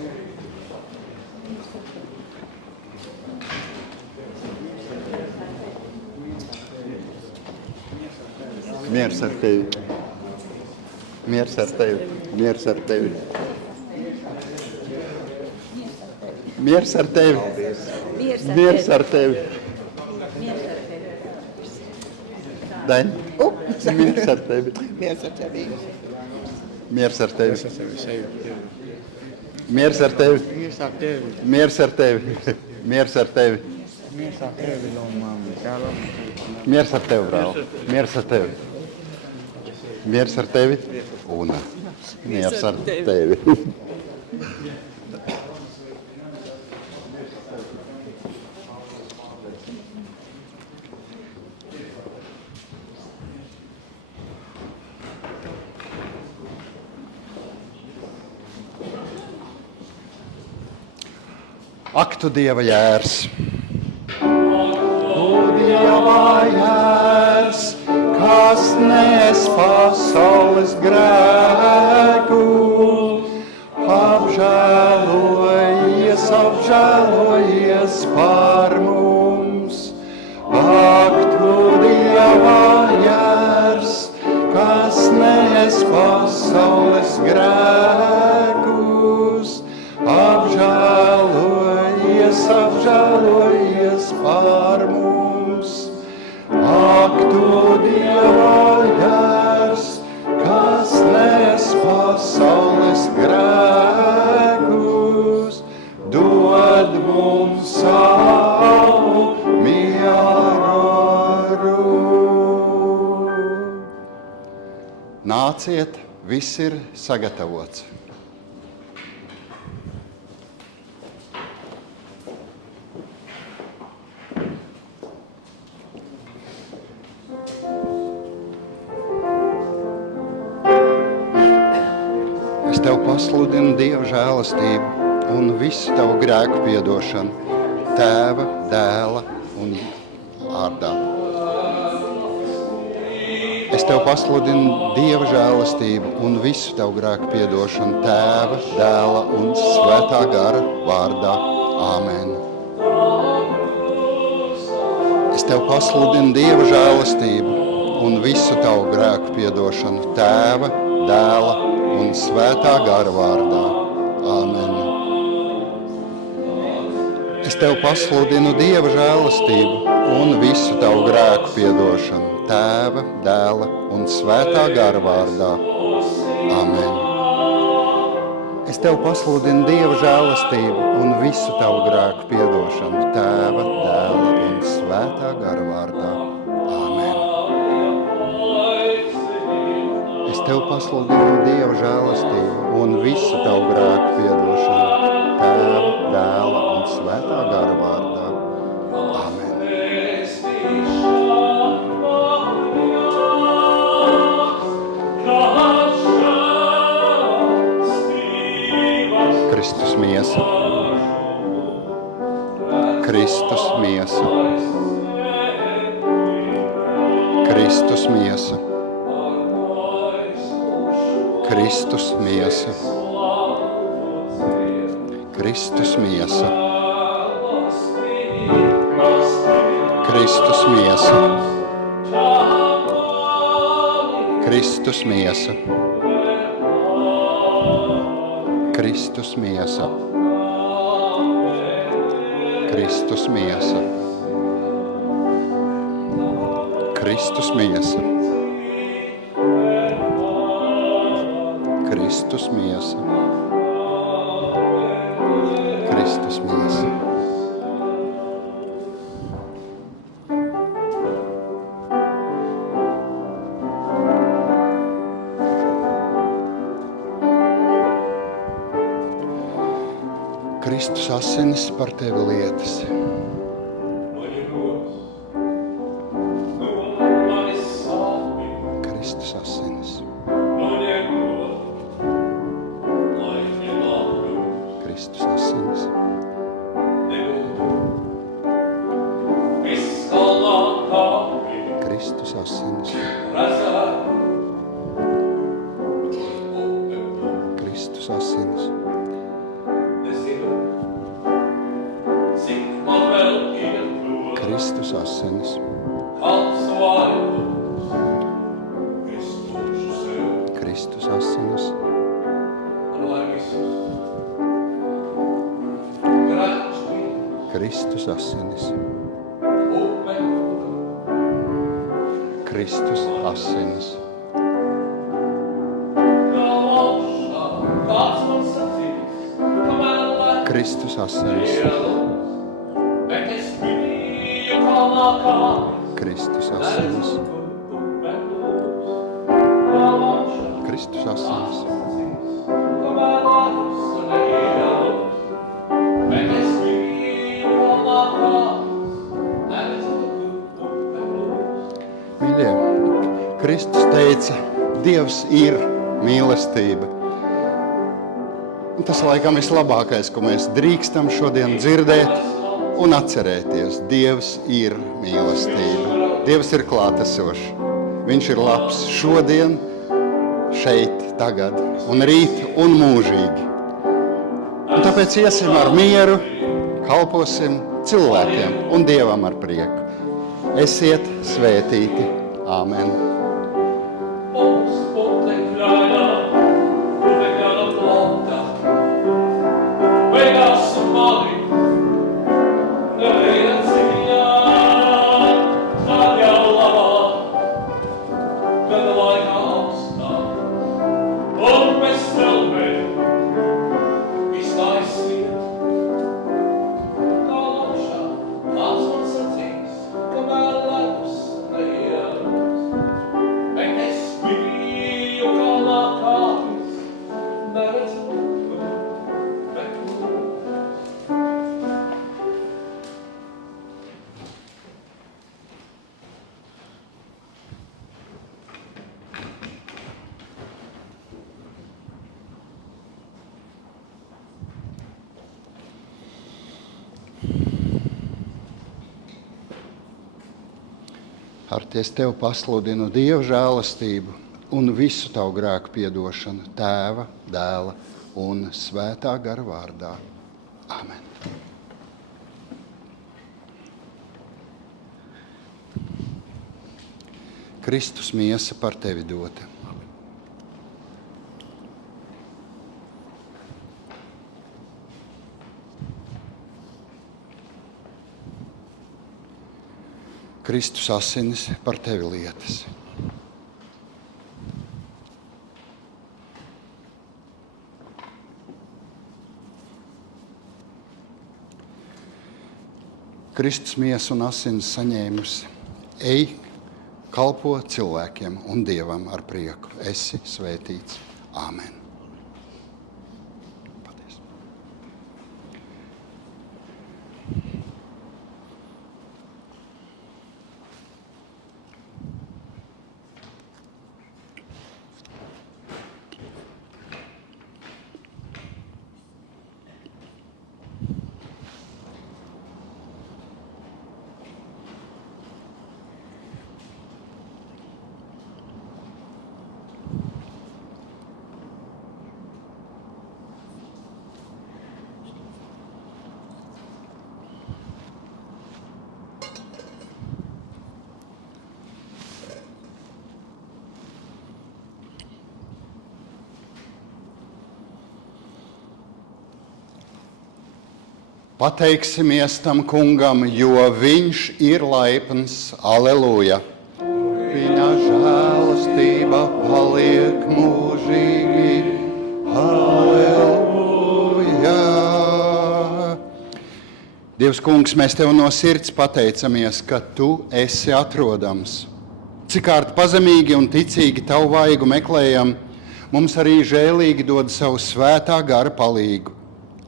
Miers ar tevi. Miers ar tevi. Miers ar tevi. Miers ar tevi. Miers ar tevi. Dain. Miers ar tevi. Miers ar tevi. Miers ar tevi. Miers ar tevi. Miers ar tevi. Miers ar tevi. Miers ar tevi. Miers ar tevi, Lomami. Miers ar tevi, brāl. Miers ar tevi. Miers ar tevi. Una. Miers ar tevi. Ak, tu Dieva jērs! Tu Dieva jērs, kas nes pasaules grēku, apžēlojies, apžēlojies par mums. Ak, tu Dieva jērs, kas nes pasaules grēkus, apžēlojies, apžēlojies par mums. Ak, tu Dieva jērs, kas nes pasaules grēkus, dod mums savu mieru. Nāciet, viss ir sagatavots. Es tev pasludinu Dieva žēlastību un visu tavu grēku piedošanu, Tēva, Dēla un vārdā. Es tev pasludinu Dieva žēlastību un visu tavu grēku piedošanu, Tēva, Dēla un Svētā gara vārdā. Āmen. Es tev pasludinu Dieva žēlastību un visu tavu grēku piedošanu, Tēva, Dēla un Svētā gara vārdā. Āmen. Es tev pasludinu Dieva žēlastību un visu tavu grēku piedošanu, Tēva, Dēla un Svētā gara vārdā. Āmen. Es tev pasludinu Dieva žēlastību un visu tavu grēku piedošanu, Tēva, Dēla un Svētā gara vārdā. Āmen. Es tev pasludinu Dieva žēlastību un visu tavu grēku piedošanu, Tēva, Dēla un Svētā gara vārdā. Āmen. Kristus miesa. Kristus miesa. Kristus miesa. Kristus miesa. Kristus miesa. Kristus miesa. Kristus miesa. Kristus miesa. Kristus miesa. Kristus miesa. Kristus miesa. Kristus miesa. Kristus asinis par tevi lietas. Kristus asinis. Kristus asinis. Kristus asinis. Kristus asinis. Kristus asinis. Kristus asinis. Kristus asinis. Kristus asinis. Kristus asinis. Kristus asinis. Kristus asinis. Mīļie, Kristus teica, Dievs ir mīlestība. Un tas laikam vislabākais, ko mēs drīkstam šodien dzirdēt un atcerēties. Dievs ir mīlestība. Dievs ir klātesošs. Viņš ir labs šodien, šeit, tagad, un rīt, un mūžīgi. Un tāpēc iesim ar mieru, kalposim cilvēkiem un Dievam ar prieku. Esiet svētīti. Āmen. Arties tev pasludinu Dieva žēlastību un visu tavu grēku piedošanu Tēva, Dēla un Svētā gara vārdā. Amen. Kristus miesa par tevi dota. Kristus asinis par tevi lietas. Kristus miesu un asinis saņēmusi. Ej, kalpo cilvēkiem un Dievam ar prieku. Esi svētīts. Āmen. Pateiksimies tam kungam, jo viņš ir laipns. Aleluja! Viņa žēlastība paliek mūžīgi. Aleluja! Dievs kungs, mēs tev no sirds pateicamies, ka tu esi atrodams. Cikārt pazemīgi un ticīgi tavu vaigu meklējam, mums arī žēlīgi dod savu svētā gara palīgu.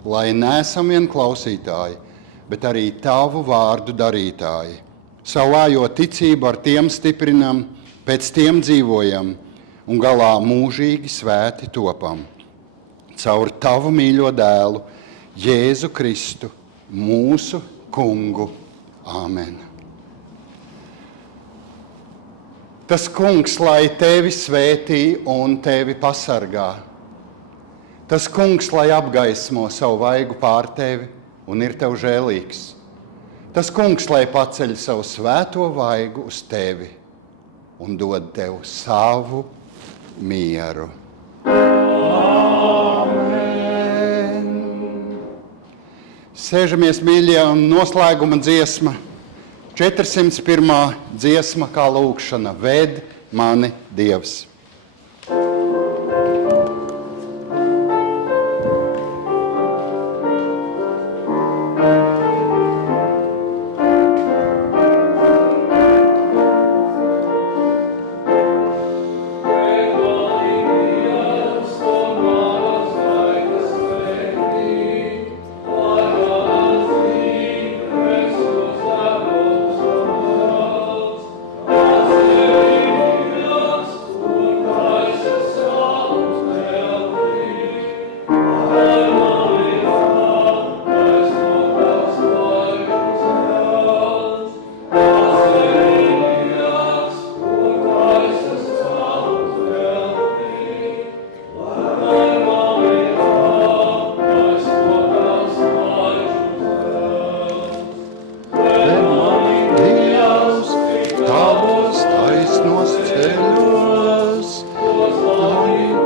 Lai neesam vien klausītāji, bet arī tavu vārdu darītāji. Savu vājo ticību ar tiem stiprinam, pēc tiem dzīvojam un galā mūžīgi svēti topam. Caur tavu mīļo dēlu, Jēzu Kristu, mūsu kungu. Āmen. Tas kungs, lai tevi svētī un tevi pasargā. Tas kungs, lai apgaismo savu vaigu pār tevi un ir tev žēlīgs. Tas kungs, lai paceļ savu svēto vaigu uz tevi un dod tev savu mieru. Amen. Sēžamies, mīļie, un noslēguma dziesma. 401. dziesma kā lūkšana. Ved mani Dievs. Oh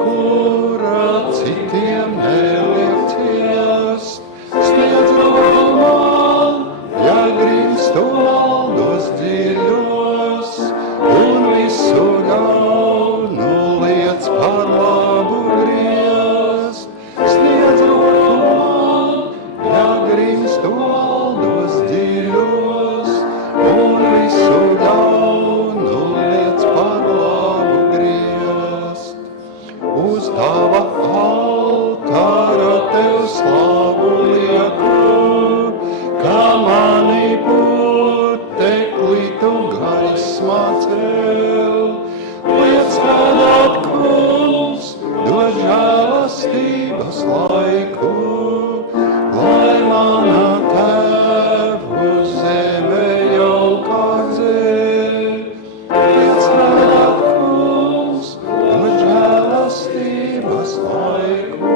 kura citiem neliecies, sniedz roku man, ja grimstu maldos dziļos, un visu ļaunu liec par labu griezt. Sniedz roku man, ja grimstu maldos dziļos, un visu ļaunu liec par labu griezt. Uz tava altāra tev slavu lieku, kā mani putekli tu gaismā cel. Liec strādāt, kungs, dod žēlastības laiku, lai mana tēvu zeme jaukā dzeļ. Liec strādāt, kungs, dod žēlastības laiku,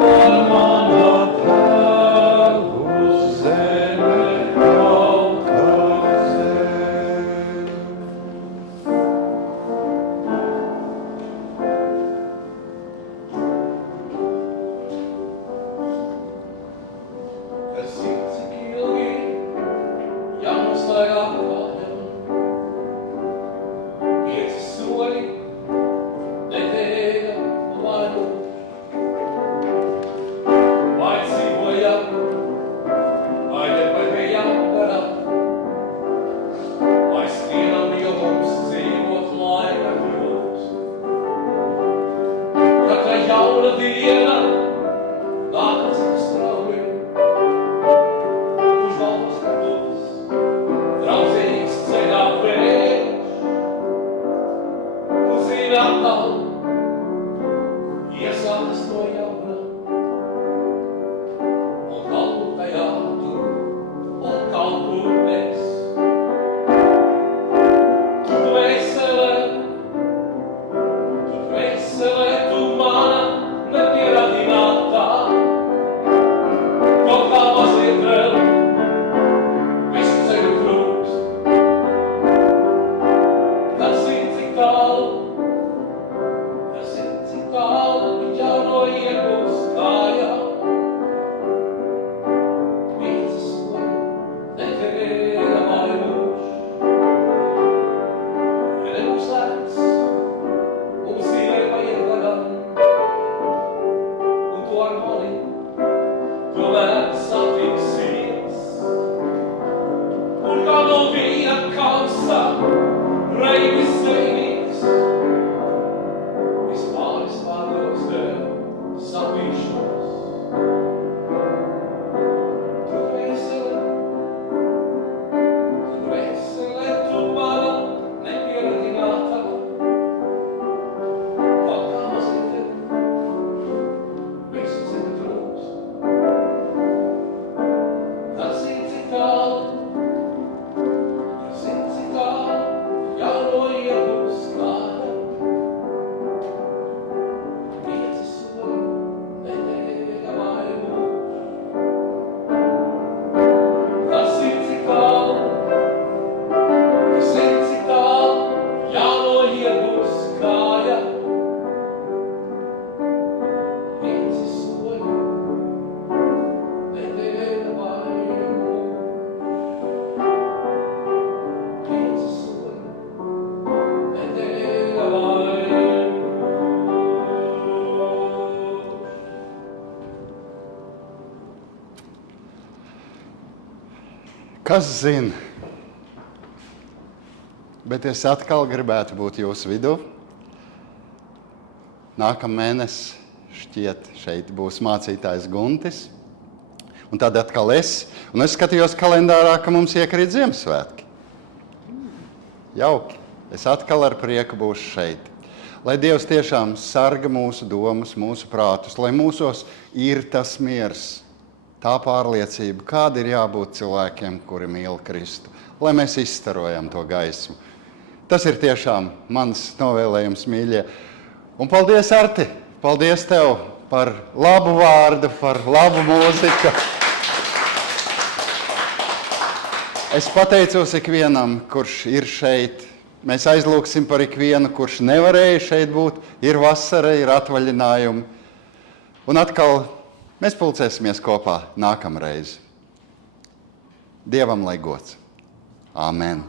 lai mana tēvu zeme jaukā dzeļ. Kas cik ilgi jānostaigā kājām, pieci soļi, nedēļa vainu. Vai dzīvojam, vai nepagājām garām, vai skrienam, jo mums dzīvot laika kļūst. Katra jauna diena nāk cik strauji, uz valsts skatos, draudzīgs ceļā priekš, un zinām nav, iesākas no jauna, un kalpu tajā tur, un kalpu nes. Tu dvēselē, tu mana nepieradinātā, kaut kā mazliet vēl, visu ceļu trūkst. Kas zin, cik tālu, jānoiet mums kājām. Pieci soļi, nedēļa vairuš. Ja nebūs lēts, mums dzīvē paiet garām, un to ar mani tomēr satiksies. Un kā no vīna kausa, reivis sveinīgs, vispāris pārdos tev sapīšanos. Tu dvēselē, tu mana nepieradinātā, kaut kā mazliet tev, visu ceļu trūkst. Kas zin, cik tālu, jānoiet mums kājām. Pieci soļi, nedēļa vairuš. Kas zin, cik tālu, jānoiet mums kājām. Pieci soļi, nedēļa vairuš. Pieci soļi, nedēļa vairuš. Kas zina? Bet es atkal gribētu būt jūsu vidū. Nākamā mēnesis šķiet šeit būs mācītājs Guntis. Un tad atkal es. Un es skatījos kalendārā, ka mums iekrīt Ziemassvētki. Jauki. Es atkal ar prieku būšu šeit. Lai Dievs tiešām sarga mūsu domas, mūsu prātus, lai mūsos ir tas miers, tā pārliecība, kāda ir jābūt cilvēkiem, kuri mīl Kristu, lai mēs izstarojam to gaismu. Tas ir tiešām mans novēlējums, mīļie. Un paldies, Arti! Paldies tev par labu vārdu, par labu mūziku. Es pateicos ikvienam, kurš ir šeit, Mēs aizlūksim par ikvienu, kurš nevarēja šeit būt. Ir vasara, ir atvaļinājumi. Un atkal mēs pulcēsimies kopā nākamreiz. Dievam lai gods. Āmen.